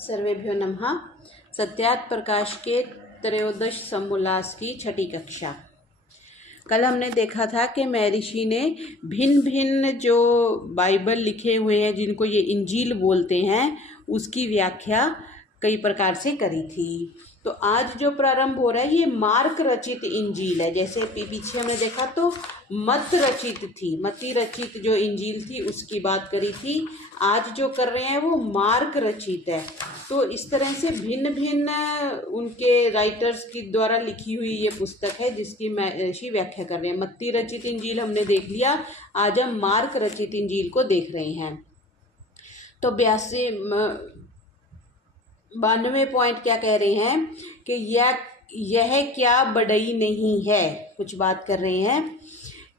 सर्वेभ्यो नमः। सत्यार्थ प्रकाश के त्रयोदश समोल्लास की छठी कक्षा। कल हमने देखा था कि महर्षि ने भिन्न भिन्न जो बाइबल लिखे हुए हैं जिनको ये इंजील बोलते हैं उसकी व्याख्या कई प्रकार से करी थी। तो आज जो प्रारंभ हो रहा है ये मार्क रचित इंजील है। जैसे पीछे हमने देखा तो मत्ती रचित थी, मत्ती रचित जो इंजील थी उसकी बात करी थी। आज जो कर रहे हैं वो मार्क रचित है। तो इस तरह से भिन्न भिन्न उनके राइटर्स की द्वारा लिखी हुई ये पुस्तक है जिसकी महर्षि व्याख्या कर रहे हैं। मत्ती रचित इंजील हमने देख लिया, आज हम मार्क रचित इंजील को देख रहे हैं। तो 92 पॉइंट क्या कह रहे हैं कि यह क्या बढ़ई नहीं है। कुछ बात कर रहे हैं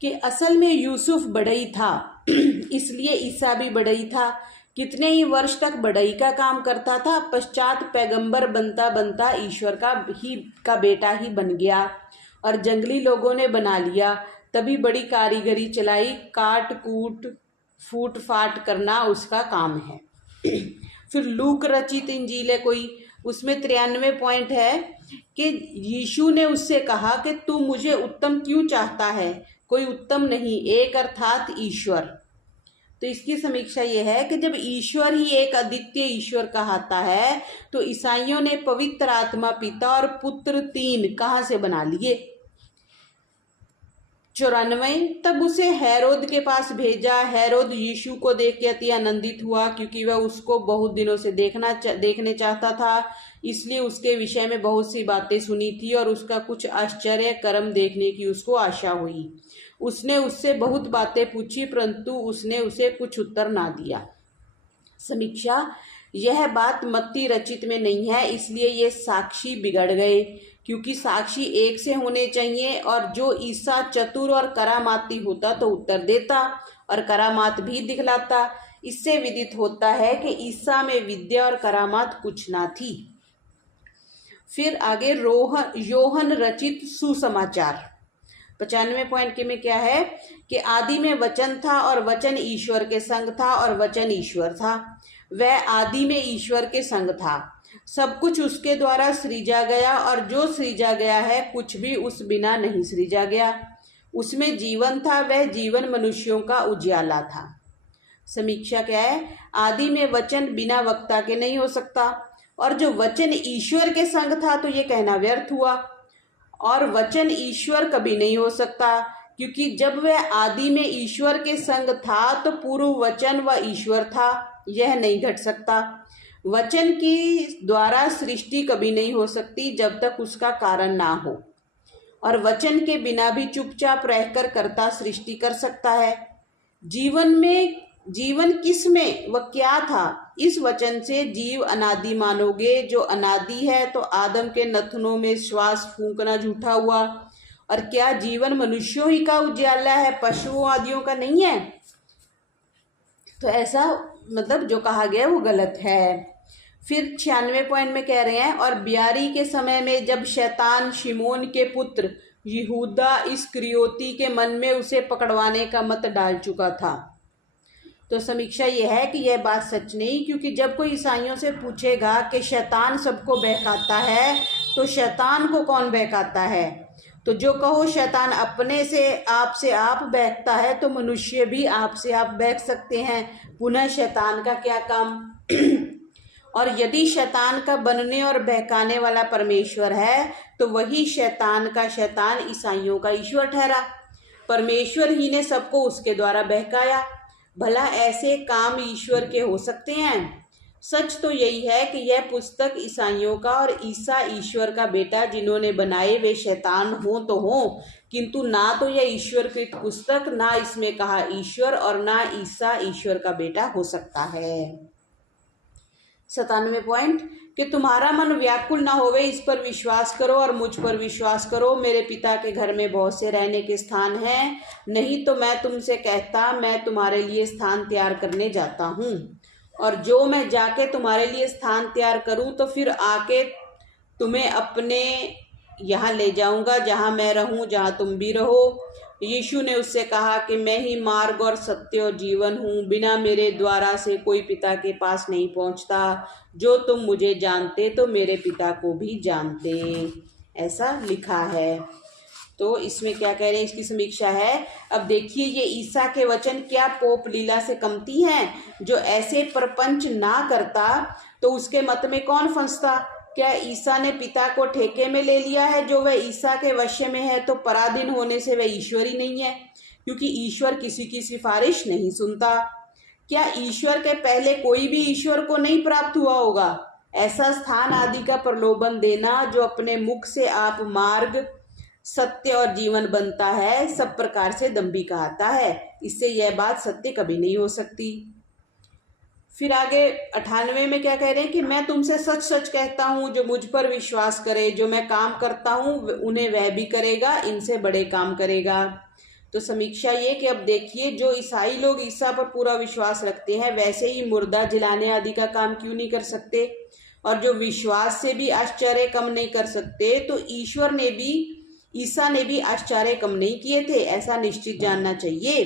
कि असल में यूसुफ बढ़ई था इसलिए ईसा भी बढ़ई था। कितने ही वर्ष तक बढ़ई का काम करता था, पश्चात पैगंबर बनता बनता ईश्वर का बेटा ही बन गया और जंगली लोगों ने बना लिया। तभी बड़ी कारीगरी चलाई, काट कूट फूट फाट करना उसका काम है। फिर लूक रचित इंजील है कोई, उसमें 93 पॉइंट है कि यीशु ने उससे कहा कि तू मुझे उत्तम क्यों चाहता है, कोई उत्तम नहीं, एक अर्थात ईश्वर। तो इसकी समीक्षा यह है कि जब ईश्वर ही एक अद्वितीय ईश्वर कहाता है तो ईसाइयों ने पवित्र आत्मा पिता और पुत्र 3 कहाँ से बना लिए। 94 तब उसे हेरोद के पास भेजा। हेरोद यीशु को देख के अति आनंदित हुआ क्योंकि वह उसको बहुत दिनों से देखने चाहता था, इसलिए उसके विषय में बहुत सी बातें सुनी थी और उसका कुछ आश्चर्य कर्म देखने की उसको आशा हुई। उसने उससे बहुत बातें पूछी परंतु उसने उसे कुछ उत्तर ना दिया। समीक्षा, यह बात मत्ती रचित में नहीं है, इसलिए ये साक्षी बिगड़ गए क्योंकि साक्षी एक से होने चाहिए। और जो ईसा चतुर और करामाती होता तो उत्तर देता और करामात भी दिखलाता। इससे विदित होता है कि ईसा में विद्या और करामात कुछ ना थी। फिर आगे योहन रचित सुसमाचार 95 पॉइंट के में क्या है कि आदि में वचन था और वचन ईश्वर के संग था और वचन ईश्वर था। वह आदि में ईश्वर के संग था। सब कुछ उसके द्वारा सृजा गया और जो सृजा गया है कुछ भी उस बिना नहीं सृजा गया। उसमें जीवन था, वह जीवन मनुष्यों का उजियाला था। समीक्षा क्या है, आदि में वचन बिना वक्ता के नहीं हो सकता और जो वचन ईश्वर के संग था तो ये कहना व्यर्थ हुआ। और वचन ईश्वर कभी नहीं हो सकता क्योंकि जब वह आदि में ईश्वर के संग था तो पूर्व वचन व ईश्वर था, यह नहीं घट सकता। वचन की द्वारा सृष्टि कभी नहीं हो सकती जब तक उसका कारण ना हो और वचन के बिना भी चुपचाप रहकर कर्ता सृष्टि कर सकता है। जीवन किस में व क्या था, इस वचन से जीव अनादि मानोगे। जो अनादि है तो आदम के नथनों में श्वास फूंकना झूठा हुआ। और क्या जीवन मनुष्यों ही का उजियाला है, पशुओं आदियों का नहीं है? तो ऐसा मतलब जो कहा गया वो गलत है। फिर 96 पॉइंट में कह रहे हैं और ब्यारी के समय में जब शैतान शिमोन के पुत्र यहूदा इस्करियोती के मन में उसे पकड़वाने का मत डाल चुका था। तो समीक्षा यह है कि यह बात सच नहीं, क्योंकि जब कोई ईसाइयों से पूछेगा कि शैतान सबको बहकाता है तो शैतान को कौन बहकाता है, तो जो कहो शैतान अपने से आप बहकता है तो मनुष्य भी आप से आप बहक सकते हैं। पुनः शैतान का क्या काम। और यदि शैतान का बनने और बहकाने वाला परमेश्वर है तो वही शैतान का शैतान ईसाइयों का ईश्वर ठहरा। परमेश्वर ही ने सबको उसके द्वारा बहकाया। भला ऐसे काम ईश्वर के हो सकते हैं? सच तो यही है कि यह पुस्तक ईसाइयों का और ईसा ईश्वर का बेटा जिन्होंने बनाए वे शैतान हो तो हो, किंतु ना तो यह ईश्वर कृत पुस्तक, ना इसमें कहा ईश्वर और ना ईसा ईश्वर का बेटा हो सकता है। 97 पॉइंट कि तुम्हारा मन व्याकुल ना होवे, इस पर विश्वास करो और मुझ पर विश्वास करो। मेरे पिता के घर में बहुत से रहने के स्थान हैं, नहीं तो मैं तुमसे कहता मैं तुम्हारे लिए स्थान तैयार करने जाता हूँ। और जो मैं जाके तुम्हारे लिए स्थान तैयार करूँ तो फिर आके तुम्हें अपने यहाँ ले जाऊँगा, जहाँ मैं रहूँ जहाँ तुम भी रहो। यीशु ने उससे कहा कि मैं ही मार्ग और सत्य और जीवन हूँ, बिना मेरे द्वारा से कोई पिता के पास नहीं पहुँचता। जो तुम मुझे जानते तो मेरे पिता को भी जानते, ऐसा लिखा है। तो इसमें क्या कह रहे हैं, इसकी समीक्षा है। अब देखिए ये ईसा के वचन क्या पोप लीला से कमती हैं? जो ऐसे प्रपंच ना करता तो उसके मत में कौन फंसता? क्या ईसा ने पिता को ठेके में ले लिया है? जो वह ईसा के वश में है तो पराधीन होने से वह ईश्वर ही नहीं है, क्योंकि ईश्वर किसी की सिफारिश नहीं सुनता। क्या ईश्वर के पहले कोई भी ईश्वर को नहीं प्राप्त हुआ होगा? ऐसा स्थान आदि का प्रलोभन देना जो अपने मुख से आप मार्ग, सत्य और जीवन बनता है, सब प्रकार से दंभी कहता है। इससे यह बात सत्य कभी नहीं हो सकती। फिर आगे 98 में क्या कह रहे हैं कि मैं तुमसे सच सच कहता हूँ, जो मुझ पर विश्वास करे, जो मैं काम करता हूँ उन्हें वह भी करेगा, इनसे बड़े काम करेगा। तो समीक्षा ये कि अब देखिए जो ईसाई लोग ईसा पर पूरा विश्वास रखते हैं, वैसे ही मुर्दा जलाने आदि का काम क्यों नहीं कर सकते? और जो विश्वास से भी आश्चर्य कम नहीं कर सकते, तो ईश्वर ने भी, ईसा ने भी आश्चर्य कम नहीं किए थे, ऐसा निश्चित जानना चाहिए।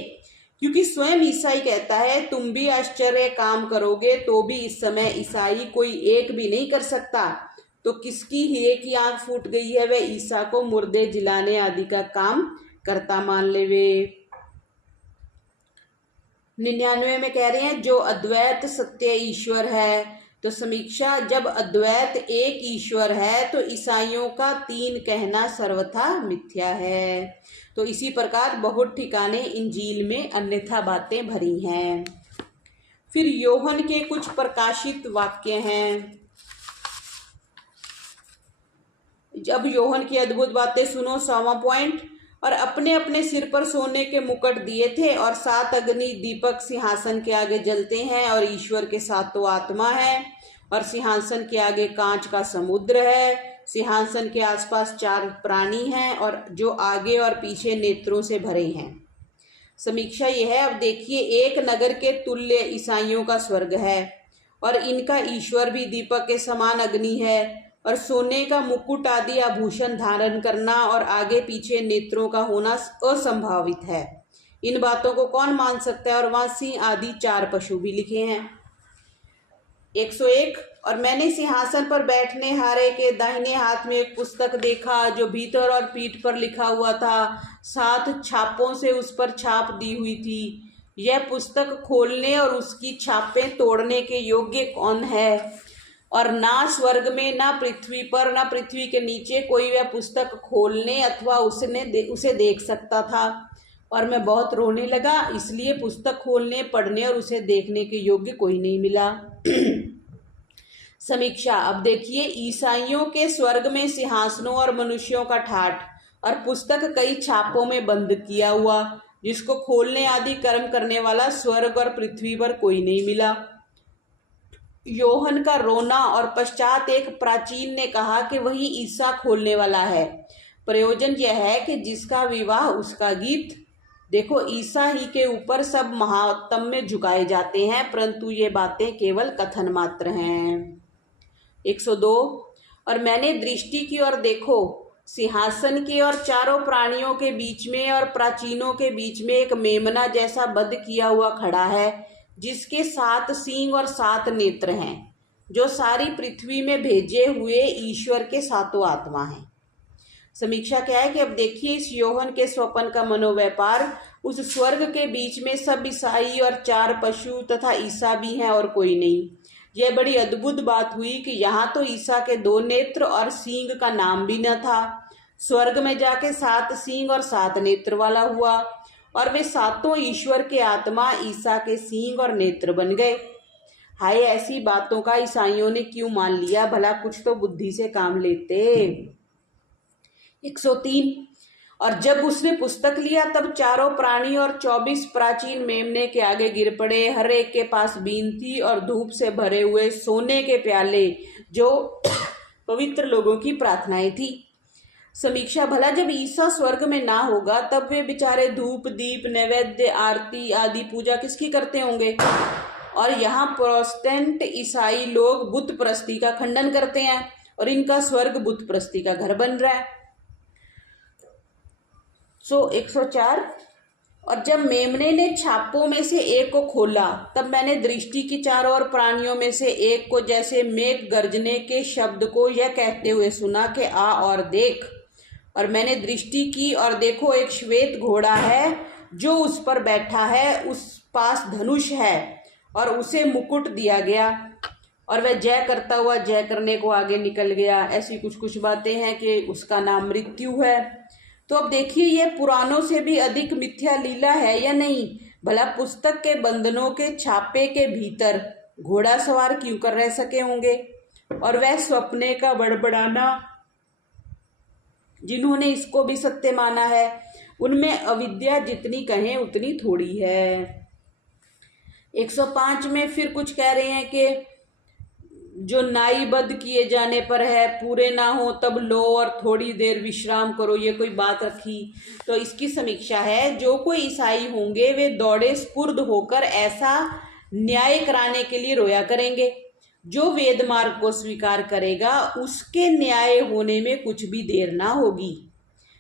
क्योंकि स्वयं ईसाई कहता है तुम भी आश्चर्य काम करोगे, तो भी इस समय ईसाई कोई एक भी नहीं कर सकता। तो किसकी हीरे की आंख फूट गई है? वह ईसा को मुर्दे जिलाने आदि का काम करता मान लेवे। 99 में कह रहे हैं जो अद्वैत सत्य ईश्वर है। तो समीक्षा, जब अद्वैत एक ईश्वर है तो ईसाइयों का तीन कहना सर्वथा मिथ्या है। तो इसी प्रकार बहुत ठिकाने इंजील में अन्यथा बातें भरी हैं। फिर योहन के कुछ प्रकाशित वाक्य हैं। जब योहन की अद्भुत बातें सुनो, 100वां पॉइंट। और अपने अपने सिर पर सोने के मुकुट दिए थे और 7 अग्नि दीपक सिंहासन के आगे जलते हैं, और ईश्वर के सातों आत्मा है, और सिंहासन के आगे कांच का समुद्र है। सिंहासन के आसपास 4 प्राणी हैं और जो आगे और पीछे नेत्रों से भरे हैं। समीक्षा यह है, अब देखिए एक नगर के तुल्य ईसाइयों का स्वर्ग है, और इनका ईश्वर भी दीपक के समान अग्नि है, और सोने का मुकुट आदि आभूषण धारण करना और आगे पीछे नेत्रों का होना असंभावित है। इन बातों को कौन मान सकता है? और वहां सिंह आदि 4 पशु भी लिखे हैं। 101, और मैंने सिंहासन पर बैठने हारे के दाहिने हाथ में एक पुस्तक देखा, जो भीतर और पीठ पर लिखा हुआ था, 7 छापों से उस पर छाप दी हुई थी। यह पुस्तक खोलने और उसकी छापें तोड़ने के योग्य कौन है? और ना स्वर्ग में, ना पृथ्वी पर, ना पृथ्वी के नीचे कोई वह पुस्तक खोलने अथवा उसे देख सकता था। और मैं बहुत रोने लगा, इसलिए पुस्तक खोलने, पढ़ने और उसे देखने के योग्य कोई नहीं मिला। समीक्षा, अब देखिए ईसाइयों के स्वर्ग में सिंहासनों और मनुष्यों का ठाठ, और पुस्तक कई छापों में बंद किया हुआ, जिसको खोलने आदि कर्म करने वाला स्वर्ग और पृथ्वी पर कोई नहीं मिला। योहन का रोना, और पश्चात एक प्राचीन ने कहा कि वही ईसा खोलने वाला है। प्रयोजन यह है कि जिसका विवाह उसका गीत। देखो ईसा ही के ऊपर सब महात्म में झुकाए जाते हैं, परंतु ये बातें केवल कथन मात्र हैं। 102, और मैंने दृष्टि की और देखो, सिंहासन के और चारों प्राणियों के बीच में और प्राचीनों के बीच में एक मेमना जैसा बध किया हुआ खड़ा है, जिसके 7 सींग और 7 नेत्र हैं, जो सारी पृथ्वी में भेजे हुए ईश्वर के सातों आत्मा हैं। समीक्षा क्या है कि अब देखिए इस योहन के स्वप्न का मनोव्यापार, उस स्वर्ग के बीच में सब ईसाई और 4 पशु तथा ईसा भी हैं और कोई नहीं। यह बड़ी अद्भुत बात हुई कि यहाँ तो ईसा के 2 नेत्र और सींग का नाम भी न था। स्वर्ग में जाके 7 सींग और 7 नेत्र वाला हुआ, और वे सातों ईश्वर के आत्मा ईसा के सींग और नेत्र बन गए। हाय, ऐसी बातों का ईसाइयों ने क्यों मान लिया? भला कुछ तो बुद्धि से काम लेते। 103, और जब उसने पुस्तक लिया तब चारों प्राणी और 24 प्राचीन मेमने के आगे गिर पड़े। हर एक के पास बीन थी और धूप से भरे हुए सोने के प्याले, जो पवित्र लोगों की प्रार्थनाएं थी। समीक्षा, भला जब ईसा स्वर्ग में ना होगा तब वे बेचारे धूप दीप नैवेद्य आरती आदि पूजा किसकी करते होंगे? और यहाँ प्रोटेस्टेंट ईसाई लोग बुत प्रस्ती का खंडन करते हैं, और इनका स्वर्ग बुत प्रस्ती का घर बन रहा है। 104। और जब मेमने ने छापों में से एक को खोला, तब मैंने दृष्टि की चारों ओर प्राणियों में से एक को जैसे मेघ गर्जने के शब्द को यह कहते हुए सुना कि आ और देख। और मैंने दृष्टि की और देखो, एक श्वेत घोड़ा है, जो उस पर बैठा है, उस पास धनुष है और उसे मुकुट दिया गया, और वह जय करता हुआ जय करने को आगे निकल गया। ऐसी कुछ कुछ बातें हैं कि उसका नाम मृत्यु है। तो अब देखिए, यह पुराणों से भी अधिक मिथ्या लीला है या नहीं? भला पुस्तक के बंधनों के छापे के भीतर घोड़ा सवार क्यों कर रह सके होंगे? और वह स्वप्ने का बड़बड़ाना, जिन्होंने इसको भी सत्य माना है, उनमें अविद्या जितनी कहें उतनी थोड़ी है। 105 में फिर कुछ कह रहे हैं कि जो नाईबद्ध किए जाने पर है, पूरे ना हो तब लो और थोड़ी देर विश्राम करो, ये कोई बात रखी? तो इसकी समीक्षा है, जो कोई ईसाई होंगे वे दौड़े स्फुर्द होकर ऐसा न्याय कराने के लिए रोया करेंगे। जो वेद मार्ग को स्वीकार करेगा उसके न्याय होने में कुछ भी देर ना होगी।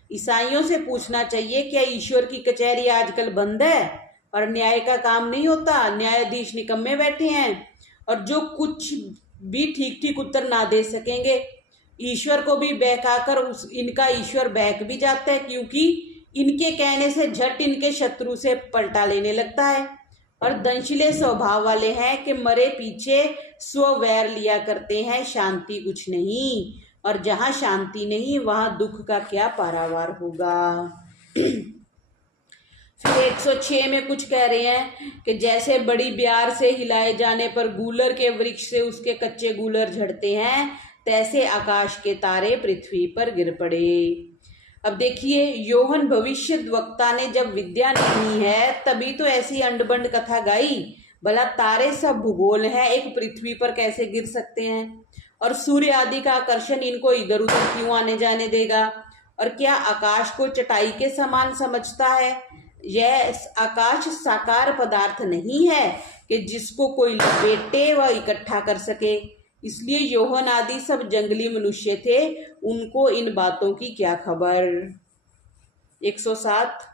ईसाइयों से पूछना चाहिए, क्या ईश्वर की कचहरी आजकल बंद है और न्याय का काम नहीं होता? न्यायाधीश निकम्मे बैठे हैं, और जो कुछ भी ठीक ठीक उत्तर ना दे सकेंगे, ईश्वर को भी बहकाकर इनका ईश्वर बहक भी जाता है, क्योंकि इनके कहने से झट इनके शत्रु से पलटा लेने लगता है। और दंशिले स्वभाव वाले हैं कि मरे पीछे स्ववैर लिया करते हैं, शांति कुछ नहीं, और जहां शांति नहीं वहां दुख का क्या पारावार होगा। फिर 106 में कुछ कह रहे हैं कि जैसे बड़ी ब्यार से हिलाए जाने पर गूलर के वृक्ष से उसके कच्चे गूलर झड़ते हैं, तैसे आकाश के तारे पृथ्वी पर गिर पड़े। अब देखिए, योहन भविष्य वक्ता ने जब विद्या नहीं है तभी तो ऐसी अंडबंड कथा गाई। भला तारे सब भूगोल है, एक पृथ्वी पर कैसे गिर सकते हैं? और सूर्य आदि का आकर्षण इनको इधर उधर क्यों आने जाने देगा? और क्या आकाश को चटाई के समान समझता है? यह आकाश साकार पदार्थ नहीं है कि जिसको कोई लपेटे व इकट्ठा कर सके। इसलिए योहन आदि सब जंगली मनुष्य थे, उनको इन बातों की क्या खबर। 107,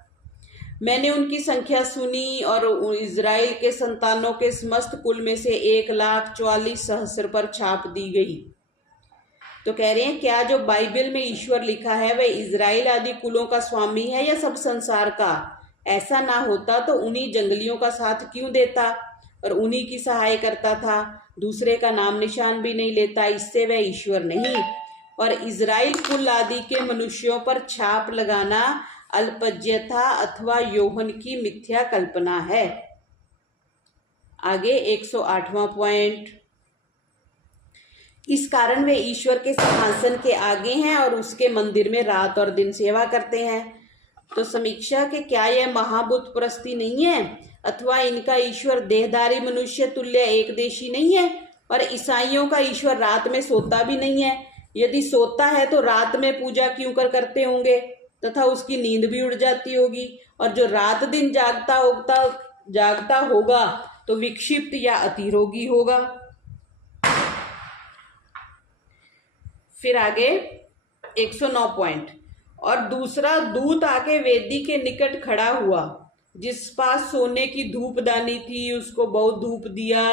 मैंने उनकी संख्या सुनी और इज़राइल के संतानों के समस्त कुल में से 1,44,000 पर छाप दी गई। तो कह रहे हैं, क्या जो बाइबल में ईश्वर लिखा है वह इज़राइल आदि कुलों का स्वामी है या सब संसार का? ऐसा ना होता तो उन्हीं जंगलियों का साथ क्यों देता और उन्हीं की सहाय करता था? दूसरे का नाम निशान भी नहीं लेता, इससे वह ईश्वर नहीं। और इज़राइल कुल आदि के मनुष्यों पर छाप लगाना अल्पज्यता अथवा योहन की मिथ्या कल्पना है। आगे 108वां पॉइंट, इस कारण वे ईश्वर के सिंहासन के आगे हैं और उसके मंदिर में रात और दिन सेवा करते हैं। तो समीक्षा के क्या यह महाबुद्ध परस्ती नहीं है, अथवा इनका ईश्वर देहधारी मनुष्य तुल्य एक देशी नहीं है? और ईसाइयों का ईश्वर रात में सोता भी नहीं है। यदि सोता है तो रात में पूजा क्यों करते होंगे, तथा उसकी नींद भी उड़ जाती होगी। और जो रात दिन जागता होगा तो विक्षिप्त या अतिरोगी होगा। फिर आगे 109 पॉइंट, और दूसरा दूत आके वेदी के निकट खड़ा हुआ, जिस पास सोने की धूपदानी थी, उसको बहुत धूप दिया,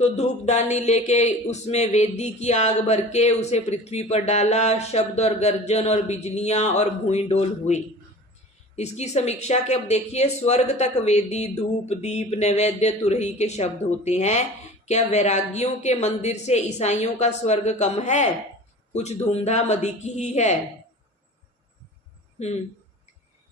तो धूपदानी लेके उसमें वेदी की आग भर के उसे पृथ्वी पर डाला। शब्द और गर्जन और बिजलियां और भूइंडोल हुई। इसकी समीक्षा के अब देखिए, स्वर्ग तक वेदी, धूप, दीप, नैवेद्य, तुरही के शब्द होते हैं। क्या वैरागियों के मंदिर से ईसाइयों का स्वर्ग कम है? कुछ धूमधाम अधिक ही है।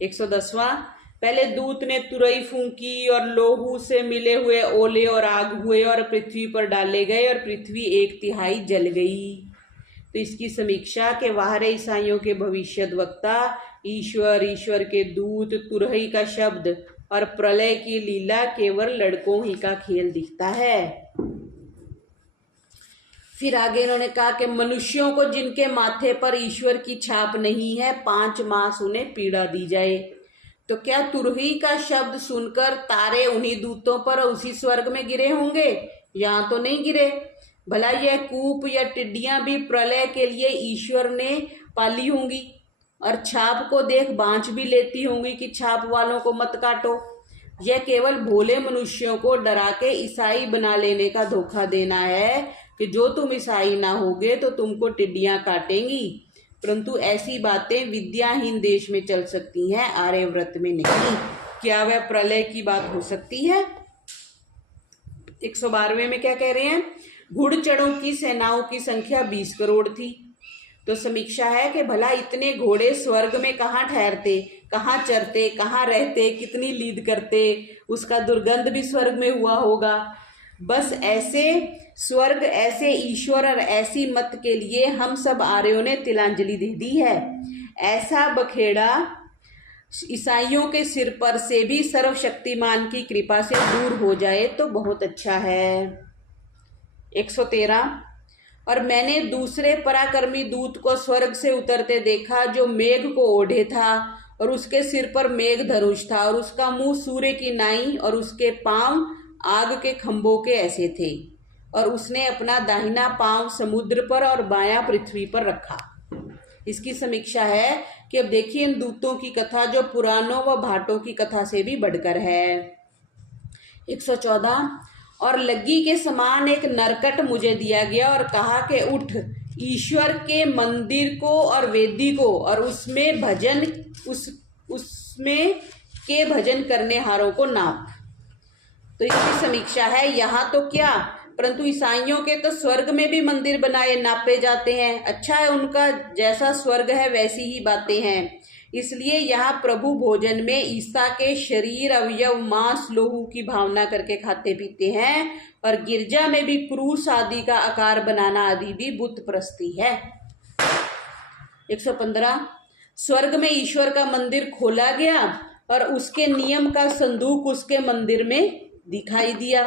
110वां, पहले दूत ने तुरही फूंकी और लोहू से मिले हुए ओले और आग हुए और पृथ्वी पर डाले गए और पृथ्वी 1/3 जल गई। तो इसकी समीक्षा के बाहर ईसाइयों के भविष्यद्वक्ता, ईश्वर के दूत, तुरही का शब्द और प्रलय की लीला केवल लड़कों ही का खेल दिखता है। फिर आगे इन्होंने कहा कि मनुष्यों को जिनके माथे पर ईश्वर की छाप नहीं है, 5 मास उन्हें पीड़ा दी जाए। तो क्या तुरही का शब्द सुनकर तारे उन्हीं दूतों पर उसी स्वर्ग में गिरे होंगे? यहाँ तो नहीं गिरे। भला यह कूप या टिड्डियां भी प्रलय के लिए ईश्वर ने पाली होंगी। और छाप को देख बाँच भी लेती होंगी कि छाप वालों को मत काटो। यह केवल भोले मनुष्यों को डरा के ईसाई बना लेने का धोखा देना है कि जो तुम ईसाई ना होगे तो तुमको टिड्डियां काटेंगी। परंतु ऐसी बातें विद्याहीन देश में चल सकती हैं, आर्यव्रत में नहीं। क्या वह प्रलय की बात हो सकती है? 112वें में क्या कह रहे हैं? घुड़चढ़ों की सेनाओं की संख्या 20 करोड़ थी। तो समीक्षा है कि भला इतने घोड़े स्वर्ग में कहाँ ठहरते, कहाँ चरते, कहाँ रहते, कितनी लीद करते, उसका दुर्गंध भी स्वर्ग में हुआ होगा। बस ऐसे स्वर्ग, ऐसे ईश्वर और ऐसी मत के लिए हम सब आर्यों ने तिलांजलि दे दी है। ऐसा बखेड़ा ईसाइयों के सिर पर से भी सर्वशक्तिमान की कृपा से दूर हो जाए तो बहुत अच्छा है। 113 और मैंने दूसरे पराक्रमी दूत को स्वर्ग से उतरते देखा, जो मेघ को ओढ़े था और उसके सिर पर मेघ धनुष था और उसका मुंह सूर्य की नाई और उसके पांव आग के खंभों के ऐसे थे, और उसने अपना दाहिना पांव समुद्र पर और बायां पृथ्वी पर रखा। इसकी समीक्षा है कि अब देखिए इन दूतों की कथा जो पुराणों व भाटों की कथा से भी बढ़कर है। 114 और लग्गी के समान एक नरकट मुझे दिया गया और कहा कि उठ, ईश्वर के मंदिर को और वेदी को और उसमें के भजन करने हारों को नाप। तो इसकी समीक्षा है, यहाँ तो क्या, परंतु ईसाइयों के तो स्वर्ग में भी मंदिर बनाए नापे जाते हैं। अच्छा है, उनका जैसा स्वर्ग है वैसी ही बातें हैं। इसलिए यहाँ प्रभु भोजन में ईसा के शरीर, अवयव, मांस, लोहू की भावना करके खाते पीते हैं, और गिरजा में भी क्रूस आदि का आकार बनाना आदि भी बुत प्रस्ती है। 115 स्वर्ग में ईश्वर का मंदिर खोला गया और उसके नियम का संदूक उसके मंदिर में दिखाई दिया।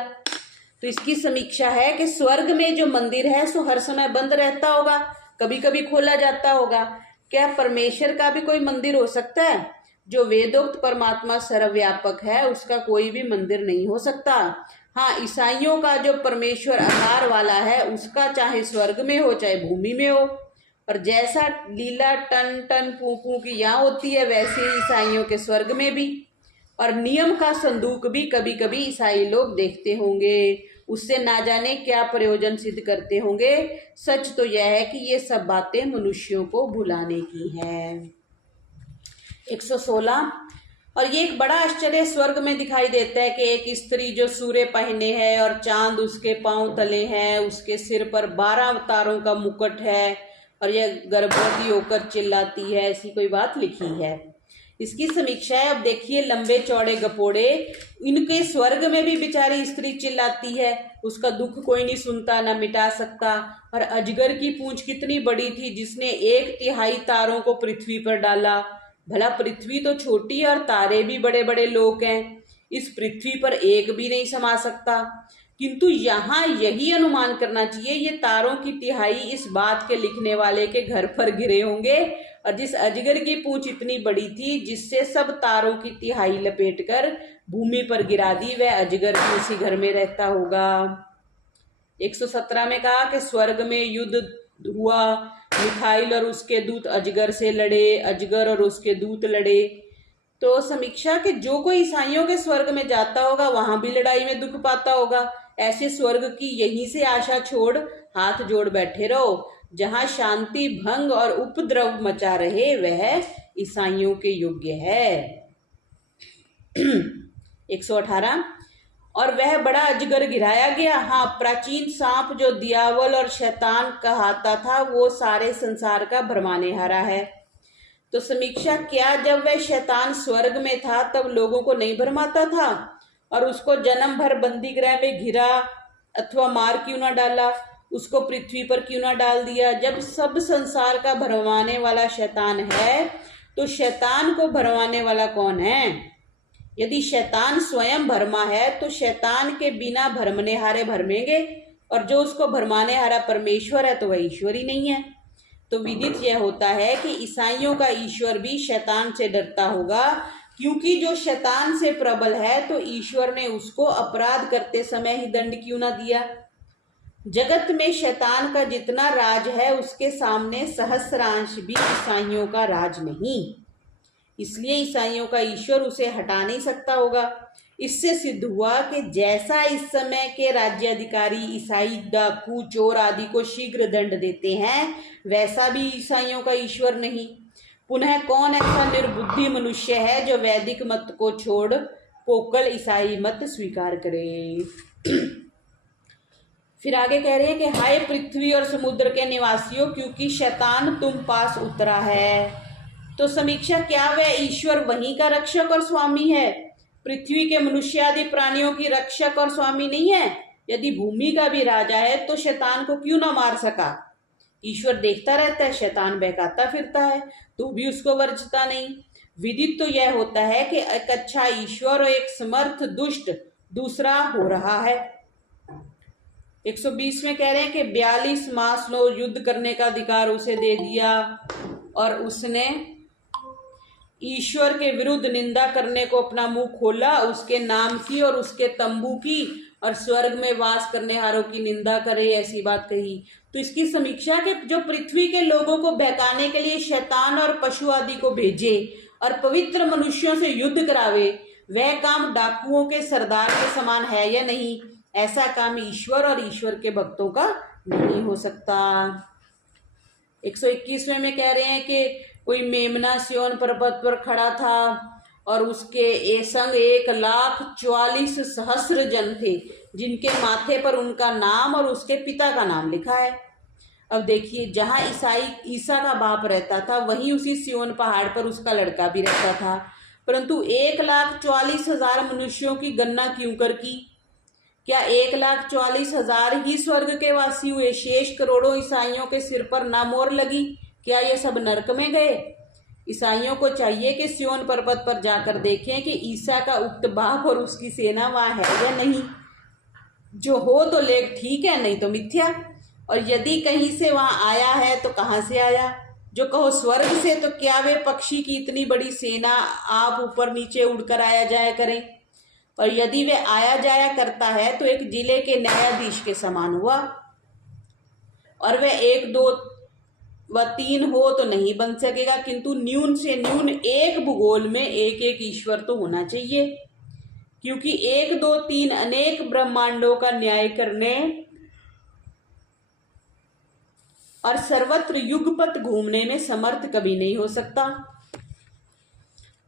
तो इसकी समीक्षा है कि स्वर्ग में जो मंदिर है सो हर समय बंद रहता होगा, कभी कभी खोला जाता होगा। क्या परमेश्वर का भी कोई मंदिर हो सकता है? जो वेदोक्त परमात्मा सर्वव्यापक है उसका कोई भी मंदिर नहीं हो सकता। हाँ, ईसाइयों का जो परमेश्वर आकार वाला है उसका चाहे स्वर्ग में हो चाहे भूमि में हो, और जैसा लीला टन टन पू पू की यहाँ होती है वैसे ईसाइयों के स्वर्ग में भी। और नियम का संदूक भी कभी कभी ईसाई लोग देखते होंगे, उससे ना जाने क्या प्रयोजन सिद्ध करते होंगे। सच तो यह है कि ये सब बातें मनुष्यों को भुलाने की है। 116 और ये एक बड़ा आश्चर्य स्वर्ग में दिखाई देता है कि एक स्त्री जो सूर्य पहने है और चांद उसके पांव तले है, उसके सिर पर 12 तारों का मुकुट है और यह गर्भवती होकर चिल्लाती है, ऐसी कोई बात लिखी है। इसकी समीक्षा है, अब देखिए लंबे चौड़े गपोड़े, इनके स्वर्ग में भी बेचारी स्त्री चिल्लाती है, उसका दुख कोई नहीं सुनता ना मिटा सकता। और अजगर की पूंछ कितनी बड़ी थी जिसने 1/3 तारों को पृथ्वी पर डाला। भला पृथ्वी तो छोटी और तारे भी बड़े बड़े लोक हैं, इस पृथ्वी पर एक भी नहीं समा सकता। किंतु यहाँ यही अनुमान करना चाहिए ये तारों की तिहाई इस बात के लिखने वाले के घर पर गिरे होंगे, और जिस अजगर की पूंछ इतनी बड़ी थी जिससे सब तारों की तिहाई लपेटकर भूमि पर गिरा दी, वह अजगर भी उसी घर में रहता होगा। 117 में कहा कि स्वर्ग में युद्ध हुआ, मिखाइल और उसके दूत अजगर से लड़े, अजगर और उसके दूत लड़े। तो समीक्षा के जो कोई ईसाइयों के स्वर्ग में जाता होगा वहां भी लड़ाई में दुख पाता होगा। ऐसे स्वर्ग की यहीं से आशा छोड़ हाथ जोड़ बैठे रहो। जहां शांति भंग और उपद्रव मचा रहे वह ईसाइयों के योग्य है। 118 और वह बड़ा अजगर गिराया गया। हाँ, प्राचीन सांप जो दियावल और शैतान कहता था वो सारे संसार का भरमाने हारा है। तो समीक्षा, क्या जब वह शैतान स्वर्ग में था तब लोगों को नहीं भरमाता था और उसको जन्म भर बंदी गृह में घिरा अथवा मार क्यों ना डाला, उसको पृथ्वी पर क्यों ना डाल दिया? जब सब संसार का भरमाने वाला शैतान है तो शैतान को भरमाने वाला कौन है? यदि शैतान स्वयं भरमा है तो शैतान के बिना भरमने हारे भरमेंगे, और जो उसको भरमाने हारा परमेश्वर है तो वह ईश्वर ही नहीं है। तो विदित यह होता है कि ईसाइयों का ईश्वर भी शैतान से डरता होगा, क्योंकि जो शैतान से प्रबल है तो ईश्वर ने उसको अपराध करते समय ही दंड क्यों ना दिया। जगत में शैतान का जितना राज है उसके सामने सहस्रांश भी ईसाइयों का राज नहीं। इसलिए ईसाइयों का ईश्वर उसे हटा नहीं सकता होगा। इससे सिद्ध हुआ कि जैसा इस समय के राज्याधिकारी ईसाई डाकू चोर आदि को शीघ्र दंड देते हैं, वैसा भी ईसाइयों का ईश्वर नहीं। पुनः कौन ऐसा निर्बुद्धि मनुष्य है जो वैदिक मत को छोड़ पोकल ईसाई मत स्वीकार करे। फिर आगे कह रहे हैं कि हाय पृथ्वी और समुद्र के निवासियों, क्योंकि शैतान तुम पास उतरा है। तो समीक्षा, क्या वह ईश्वर वहीं का रक्षक और स्वामी है? पृथ्वी के मनुष्य आदि प्राणियों की रक्षक और स्वामी नहीं है? यदि भूमि का भी राजा है तो शैतान को क्यों ना मार सका? ईश्वर देखता रहता है, शैतान बहकाता फिरता है तो भी उसको वर्जता नहीं। विदित तो यह होता है कि एक अच्छा ईश्वर और एक समर्थ दुष्ट दूसरा हो रहा है। 120 में कह रहे हैं कि 42 मास लो युद्ध करने का अधिकार उसे दे दिया और उसने ईश्वर के विरुद्ध निंदा करने को अपना मुंह खोला, उसके नाम की और उसके तंबू की और स्वर्ग में वास करने हारों की निंदा करे, ऐसी बात कही। तो इसकी समीक्षा के जो पृथ्वी के लोगों को बहकाने के लिए शैतान और पशु आदि को भेजे और पवित्र मनुष्यों से युद्ध करावे, वह काम डाकुओं के सरदार के समान है या नहीं? ऐसा काम ईश्वर और ईश्वर के भक्तों का नहीं हो सकता। 121वें में कह रहे हैं कि कोई मेमना सियोन पर्वत पर खड़ा था और उसके संग 1,44,000 जन थे, जिनके माथे पर उनका नाम और उसके पिता का नाम लिखा है। अब देखिए, जहां ईसा का बाप रहता था वहीं उसी सियोन पहाड़ पर उसका लड़का भी रहता था, परंतु 1,44,000 मनुष्यों की गणना क्यों कर की? क्या 1,44,000 ही स्वर्ग के वासी हुए? शेष करोड़ों ईसाइयों के सिर पर ना मोहर लगी? क्या ये सब नरक में गए? ईसाइयों को चाहिए कि सियोन पर्वत पर जाकर देखें कि ईसा का उक्त बाप और उसकी सेना वहां है या नहीं। जो हो तो लेख ठीक है, नहीं तो मिथ्या। और यदि कहीं से वहां आया है तो कहां से आया? जो कहो स्वर्ग से, तो क्या वे पक्षी की इतनी बड़ी सेना आप ऊपर नीचे उड़कर आया जाया करें? और यदि वे आया जाया करता है तो एक जिले के न्यायाधीश के समान हुआ, और वह 1, 2 व 3 हो तो नहीं बन सकेगा, किंतु न्यून से न्यून एक भूगोल में एक एक ईश्वर तो होना चाहिए, क्योंकि 1, 2, 3 अनेक ब्रह्मांडों का न्याय करने और सर्वत्र युगपत घूमने में समर्थ कभी नहीं हो सकता।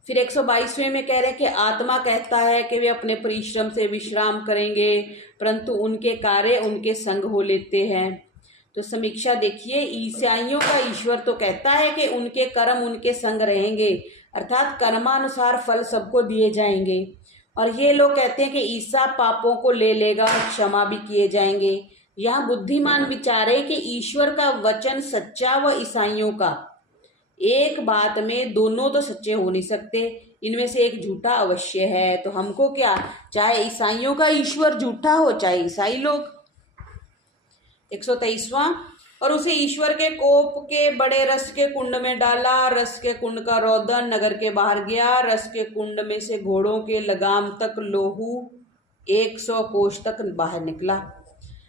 फिर 122वें में कह रहे हैं कि आत्मा कहता है कि वे अपने परिश्रम से विश्राम करेंगे, परंतु उनके कार्य उनके संग हो लेते हैं। तो समीक्षा देखिए, ईसाइयों का ईश्वर तो कहता है कि उनके कर्म उनके संग रहेंगे, अर्थात कर्मानुसार फल सबको दिए जाएंगे, और ये लोग कहते हैं कि ईसा पापों को ले लेगा और क्षमा भी किए जाएंगे। यहाँ बुद्धिमान विचारे कि ईश्वर का वचन सच्चा व ईसाइयों का, एक बात में दोनों तो सच्चे हो नहीं सकते, इनमें से एक झूठा अवश्य है। तो हमको क्या, चाहे ईसाइयों का ईश्वर झूठा हो चाहे ईसाई लोग। 123वां, और उसे ईश्वर के कोप के बड़े रस के कुंड में डाला, रस के कुंड का रौदन नगर के बाहर गया, रस के कुंड में से घोड़ों के लगाम तक लोहू 100 कोष तक बाहर निकला।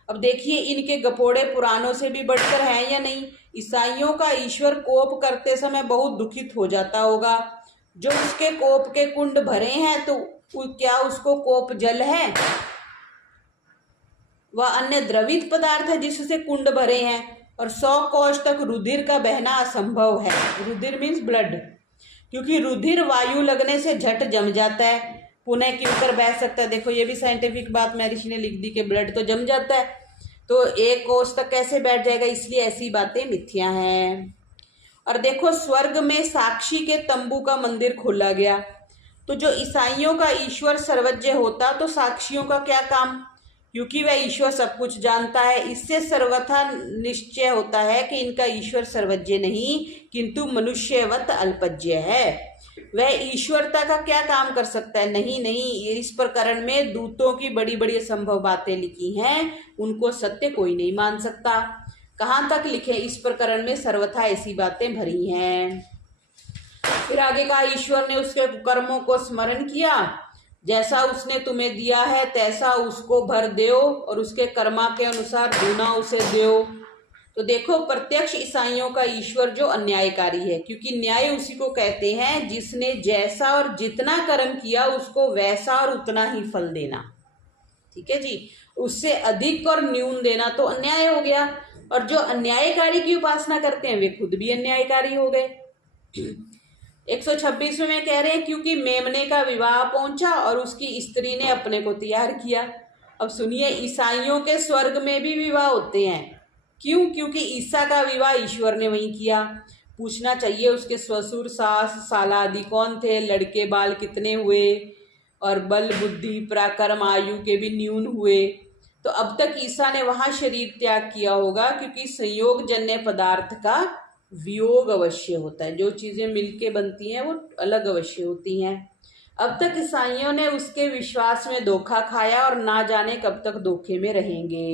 अब देखिए, इनके गपोड़े पुराणों से भी बढ़कर हैं या नहीं? ईसाइयों का ईश्वर कोप करते समय बहुत दुखित हो जाता होगा। जो उसके कोप के कुंड भरे हैं तो क्या उसको कोप जल है? वह अन्य द्रवित पदार्थ है जिससे कुंड भरे हैं, और 100 कोष तक रुधिर का बहना असंभव है। रुधिर मीन्स ब्लड, क्योंकि रुधिर वायु लगने से झट जम जाता है, पुनः क्यों कर बह सकता है? देखो, ये भी साइंटिफिक बात महर्षि ने लिख दी कि ब्लड तो जम जाता है, तो 1 कोष तक कैसे बैठ जाएगा? इसलिए ऐसी बातें मिथ्या हैं। और देखो, स्वर्ग में साक्षी के तंबू का मंदिर खोला गया, तो जो ईसाइयों का ईश्वर सर्वज्ञ होता तो साक्षियों का क्या काम? क्योंकि वह ईश्वर सब कुछ जानता है। इससे सर्वथा निश्चय होता है कि इनका ईश्वर सर्वज्ञ नहीं किंतु मनुष्यवत अल्पज्ञ है। वह ईश्वरता का क्या काम कर सकता है? नहीं, इस प्रकरण में दूतों की बड़ी बड़ी असंभव बातें लिखी हैं, उनको सत्य कोई नहीं मान सकता। कहाँ तक लिखे? इस प्रकरण में सर्वथा ऐसी बातें भरी हैं। फिर आगे कहा, ईश्वर ने उसके कर्मों को स्मरण किया जैसा उसने तुम्हें दिया है तैसा उसको भर दो और उसके कर्मा के अनुसार दूना उसे दो। तो देखो, प्रत्यक्ष ईसाइयों का ईश्वर जो अन्यायकारी है, क्योंकि न्याय उसी को कहते हैं जिसने जैसा और जितना कर्म किया उसको वैसा और उतना ही फल देना। ठीक है जी, उससे अधिक और न्यून देना तो अन्याय हो गया। और जो अन्यायकारी की उपासना करते हैं वे खुद भी अन्यायकारी हो गए। 126 में कह रहे हैं, क्योंकि मेमने का विवाह पहुंचा और उसकी स्त्री ने अपने को तैयार किया। अब सुनिए, ईसाइयों के स्वर्ग में भी विवाह होते हैं। क्यों? क्योंकि ईसा का विवाह ईश्वर ने वहीं किया। पूछना चाहिए उसके ससुर, सास, साला आदि कौन थे, लड़के बाल कितने हुए, और बल, बुद्धि, पराक्रम, आयु के भी न्यून हुए। तो अब तक ईसा ने वहां शरीर त्याग किया होगा, क्योंकि संयोग जन्य पदार्थ का वियोग अवश्य होता है। जो चीजें मिलके बनती हैं वो अलग अवश्य होती हैं। अब तक ईसाइयों ने उसके विश्वास में धोखा खाया और ना जाने कब तक धोखे में रहेंगे।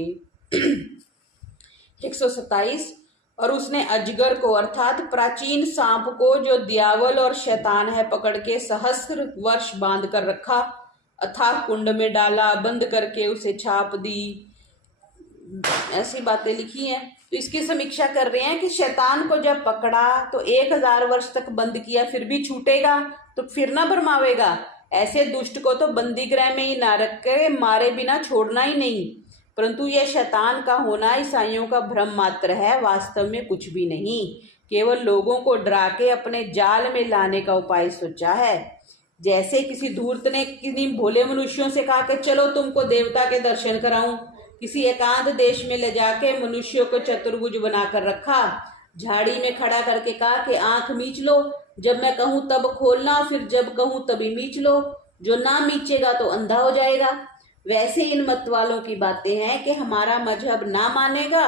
127, और उसने अजगर को अर्थात प्राचीन सांप को, जो दियावल और शैतान है, पकड़ के सहस्र वर्ष बांध कर रखा, अथाह कुंड में डाला, बंद करके उसे छाप दी। ऐसी बातें लिखी हैं। तो इसकी समीक्षा कर रहे हैं कि शैतान को जब पकड़ा तो 1000 वर्ष तक बंद किया, फिर भी छूटेगा तो फिर ना भरमावेगा। ऐसे दुष्ट को तो बंदी गृह में ही ना रख के मारे बिना छोड़ना ही नहीं। परंतु यह शैतान का होना ईसाइयों का भ्रम मात्र है, वास्तव में कुछ भी नहीं। केवल लोगों को डरा के अपने जाल में लाने का उपाय सोचा है। जैसे किसी धूर्त ने किन्हीं भोले मनुष्यों से कहा कि चलो तुमको देवता के दर्शन कराऊं। किसी एकांत देश में ले जाके मनुष्यों को चतुर्भुज बनाकर रखा, झाड़ी में खड़ा करके कहा कि आंख मीच लो, जब मैं कहूं तब खोलना, फिर जब कहूं तभी मीच लो, जो ना मीचेगा तो अंधा हो जाएगा। वैसे इन मत वालों की बातें हैं कि हमारा मजहब ना मानेगा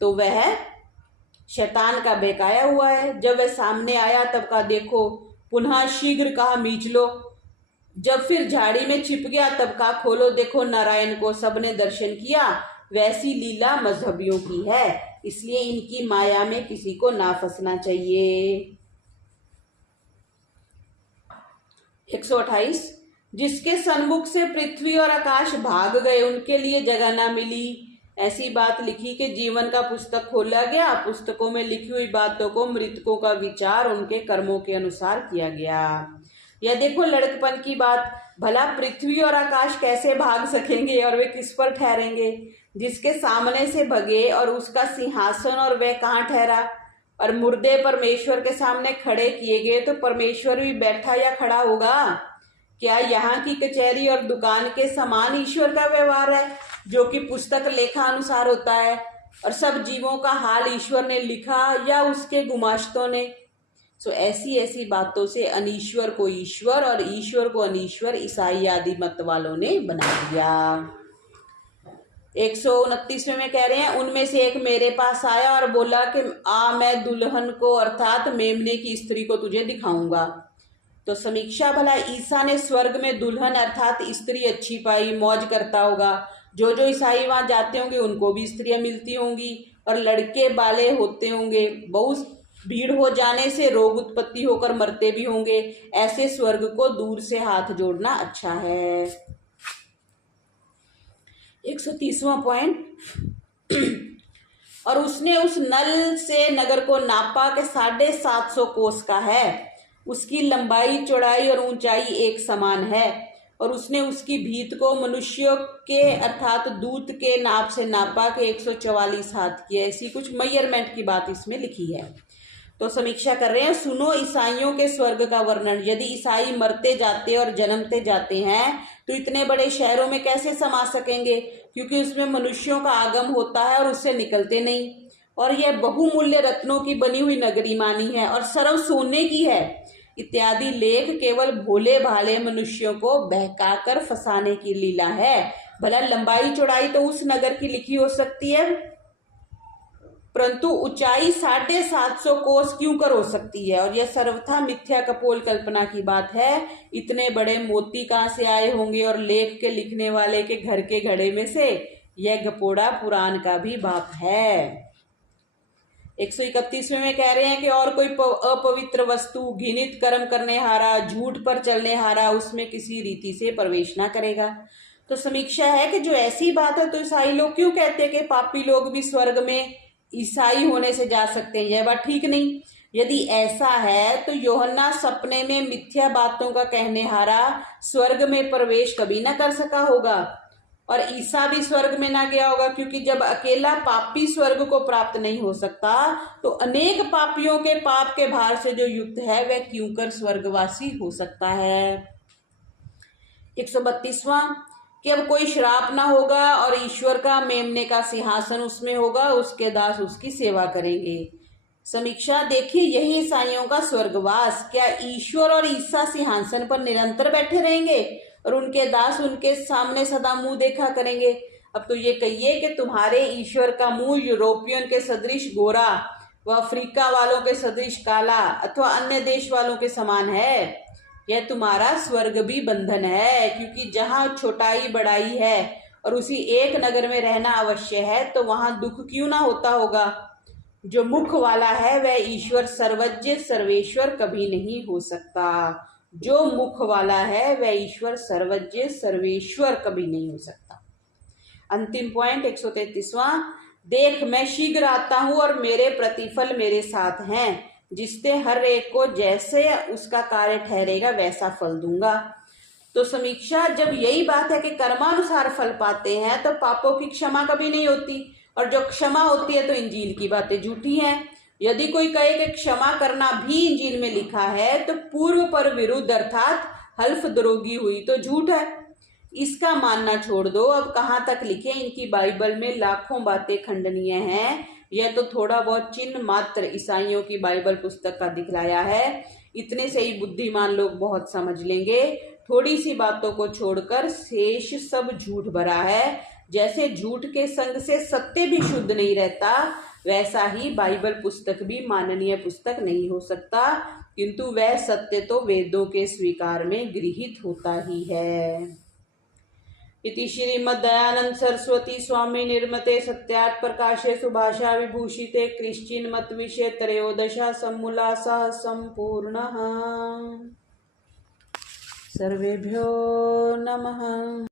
तो वह शैतान का बहकाया हुआ है। जब वह सामने आया तब कहा देखो, पुनः शीघ्र कहा मीच लो, जब फिर झाड़ी में छिप गया तब कहा खोलो, देखो नारायण को सबने दर्शन किया। वैसी लीला मजहबियों की है, इसलिए इनकी माया में किसी को ना फंसना चाहिए। 128, जिसके सन्मुख से पृथ्वी और आकाश भाग गए उनके लिए जगह ना मिली। ऐसी बात लिखी कि जीवन का पुस्तक खोला गया, पुस्तकों में लिखी हुई बातों को मृतकों का विचार उनके कर्मों के अनुसार किया गया। यह देखो लड़कपन की बात, भला पृथ्वी और आकाश कैसे भाग सकेंगे और वे किस पर ठहरेंगे? जिसके सामने से भगे और उसका सिंहासन और वह कहाँ ठहरा? और मुर्दे परमेश्वर के सामने खड़े किए गए तो परमेश्वर भी बैठा या खड़ा होगा? क्या यहाँ की कचहरी और दुकान के समान ईश्वर का व्यवहार है, जो कि पुस्तक लेखा अनुसार होता है? और सब जीवों का हाल ईश्वर ने लिखा या उसके गुमाश्तों ने? सो ऐसी ऐसी बातों से अनीश्वर को ईश्वर और ईश्वर को अनीश्वर ईसाई आदि मत वालों ने बना दिया। 129 में कह रहे हैं, उनमें से एक मेरे पास आया और बोला कि मैं दुल्हन को अर्थात मेमने की स्त्री को तुझे दिखाऊंगा। तो समीक्षा, भला ईसा ने स्वर्ग में दुल्हन अर्थात स्त्री अच्छी पाई, मौज करता होगा। जो जो ईसाई वहां जाते होंगे उनको भी स्त्रियां मिलती होंगी और लड़के बाले होते होंगे। बहुत भीड़ हो जाने से रोग उत्पत्ति होकर मरते भी होंगे। ऐसे स्वर्ग को दूर से हाथ जोड़ना अच्छा है। 130वां पॉइंट, और उसने उस नल से नगर को नापा के 750 कोस का है। उसकी लंबाई, चौड़ाई और ऊंचाई एक समान है। और उसने उसकी भीत को मनुष्यों के अर्थात दूत के नाप से नापा के 144 हाथ की। ऐसी कुछ मेजरमेंट की बात इसमें लिखी है। तो समीक्षा कर रहे हैं, सुनो ईसाइयों के स्वर्ग का वर्णन। यदि ईसाई मरते जाते और जन्मते जाते हैं तो इतने बड़े शहरों में कैसे समा सकेंगे? क्योंकि उसमें मनुष्यों का आगम होता है और उससे निकलते नहीं। और यह बहुमूल्य रत्नों की बनी हुई नगरी मानी है और सर्व सोने की है। इत्यादि लेख केवल भोले भाले मनुष्यों को बहकाकर फंसाने की लीला है। भला लंबाई चौड़ाई तो उस नगर की लिखी हो सकती है, परंतु ऊंचाई 750 कोस क्यों कर हो सकती है? और यह सर्वथा मिथ्या कपोल कल्पना की बात है। इतने बड़े मोती कहाँ से आए होंगे? और लेख के लिखने वाले के घर के घड़े में से। यह गपोड़ा पुराण का भी बाप है। 131वें में कह रहे हैं कि और कोई अपवित्र वस्तु, घृणित कर्म करने हारा, झूठ पर चलने हारा उसमें किसी रीति से प्रवेश ना करेगा। तो समीक्षा है कि जो ऐसी बात है तो ईसाई लोग क्यों कहते हैं कि पापी लोग भी स्वर्ग में ईसाई होने से जा सकते हैं? यह बात ठीक नहीं। यदि ऐसा है तो यूहन्ना सपने में मिथ्या बातों का कहने हारा स्वर्ग में प्रवेश कभी ना कर सका होगा, और ईसा भी स्वर्ग में ना गया होगा, क्योंकि जब अकेला पापी स्वर्ग को प्राप्त नहीं हो सकता तो अनेक पापियों के पाप के भार से जो युक्त है वह क्यों कर स्वर्गवासी हो सकता है। 132वां कि अब कोई श्राप ना होगा और ईश्वर का मेमने का सिंहासन उसमें होगा, उसके दास उसकी सेवा करेंगे। समीक्षा देखिए, यही ईसाइयों का स्वर्गवास। क्या ईश्वर और ईसा सिंहासन पर निरंतर बैठे रहेंगे और उनके दास उनके सामने सदा मुंह देखा करेंगे? अब तो ये कहिए कि तुम्हारे ईश्वर का मुंह यूरोपियन के सदृश गोरा व अफ्रीका वालों के सदृश काला अथवा अन्य देश वालों के समान है। यह तुम्हारा स्वर्ग भी बंधन है, क्योंकि जहां छोटाई बड़ाई है और उसी एक नगर में रहना अवश्य है तो वहां दुख क्यों ना होता होगा। जो मुख वाला है वह ईश्वर सर्वज्ञ सर्वेश्वर कभी नहीं हो सकता। जो मुख वाला है वह ईश्वर सर्वज्ञ सर्वेश्वर कभी नहीं हो सकता। अंतिम पॉइंट 133वां, देख मैं शीघ्र आता हूं और मेरे प्रतिफल मेरे साथ हैं, जिससे हर एक को जैसे उसका कार्य ठहरेगा वैसा फल दूंगा। तो समीक्षा, जब यही बात है कि कर्मानुसार फल पाते हैं तो पापों की क्षमा कभी नहीं होती, और जो क्षमा होती है तो इंजील की बातें झूठी हैं। यदि कोई कहे कि क्षमा करना भी इंजील में लिखा है तो पूर्व पर विरुद्ध अर्थात हल्फ द्रोगी हुई तो झूठ है। इसका मानना छोड़ दो। अब कहाँ तक लिखे, इनकी बाइबल में लाखों बातें खंडनीय हैं। यह तो थोड़ा बहुत चिन्ह मात्र ईसाइयों की बाइबल पुस्तक का दिखलाया है। इतने से ही बुद्धिमान लोग बहुत समझ लेंगे। थोड़ी सी बातों को छोड़कर शेष सब झूठ भरा है। जैसे झूठ के संग से सत्य भी शुद्ध नहीं रहता, वैसा ही बाइबल पुस्तक भी माननीय पुस्तक नहीं हो सकता, किंतु वह सत्य तो वेदों के स्वीकार में गृहीत होता ही है। इति श्रीमद्दयानंद सरस्वती स्वामी निर्मते सत्यार्थ प्रकाशे सुभाषा विभूषिते क्रिश्चिन मत विषय त्रयोदशा सम्मुलासः सम्पूर्णः। सर्वेभ्यो नमः।